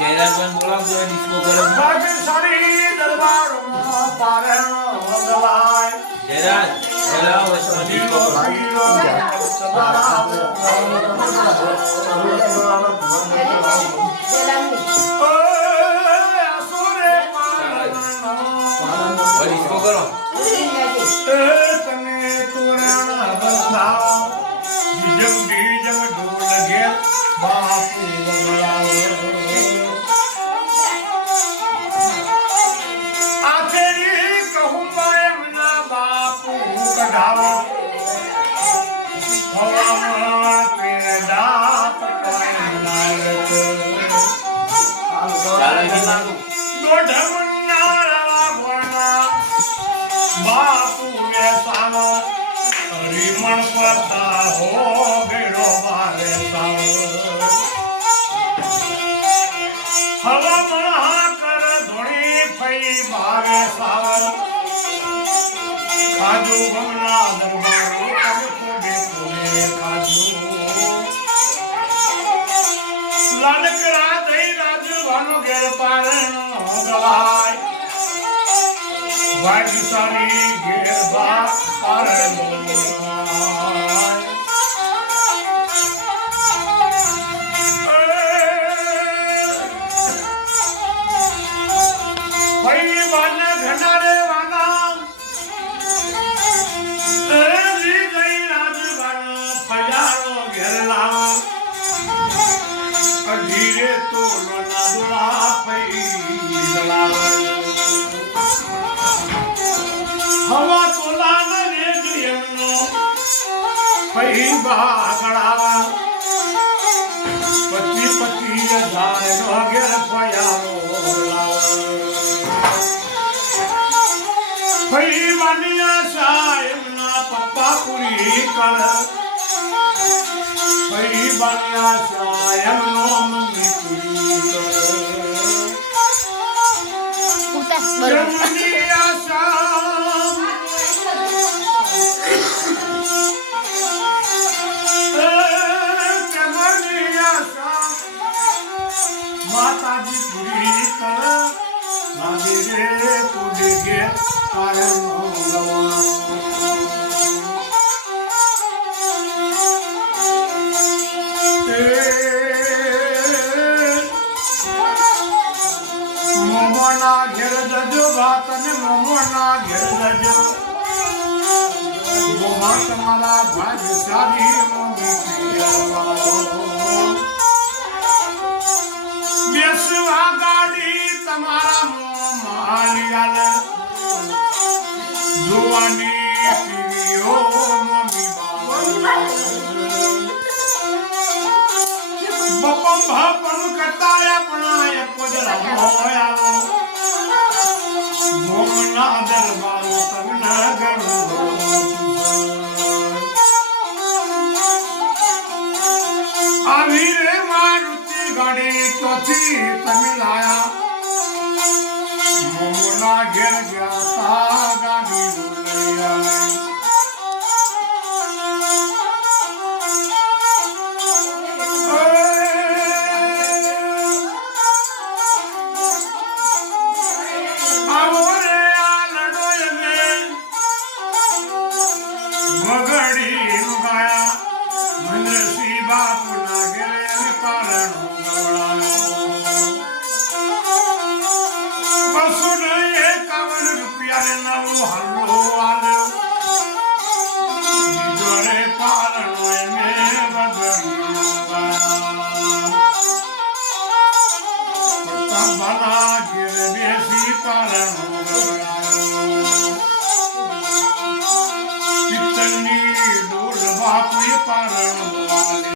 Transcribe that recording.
જયરાજભાઈ બોલાવજો ડિસ્કો ગરમ જયરાજ બોલાવો ડિસ્કો કરો બાપુ રીમણ પડતા હો ગેડો મારે હવા મણા કર ધોણી ફઈ મારે સાવર ખાજુ ગમના દરબારો કમે ખોડે ખાજુ લાલકરા દઈ રાજવાનો ઘેર પારણો ગવાય વાગસારી ઘેર બા પારણો ભાઈ વાના ઘનારે વાના જી ગઈ રાજવાનો પજારો ઘેર લાવા અઢીરે તો ના દુલા પઈ દલાવા હવા તોલા ને રેડિયમનો પઈ બાગડા 25,000 નો ઘેર પયારો પઈ વાનિયા સાહેબના પપ્પા પૂરી કર પઈ વાનિયા સાહેબનો મમ્મી પૂરી કર જમનિયા સાહેબ માતાજી પૂરી કર માગે રે પૂરી ગે કારણો ગવા મોમોના ઘેર જજો ભાતને મોમોના ઘેર જજો મોમા તમારા ભાગ્યશાળી મોમી બેસવા ગાડી તમારા મોમાલિયાલ જોવાની પીવીઓ મમ્મી બાપા ભાપણ કરતા આપણા એક જરા હોયા મોમના દરબાર તમને ગણો આવી રે મારુતિ ગાડી તોથી તમે લાયા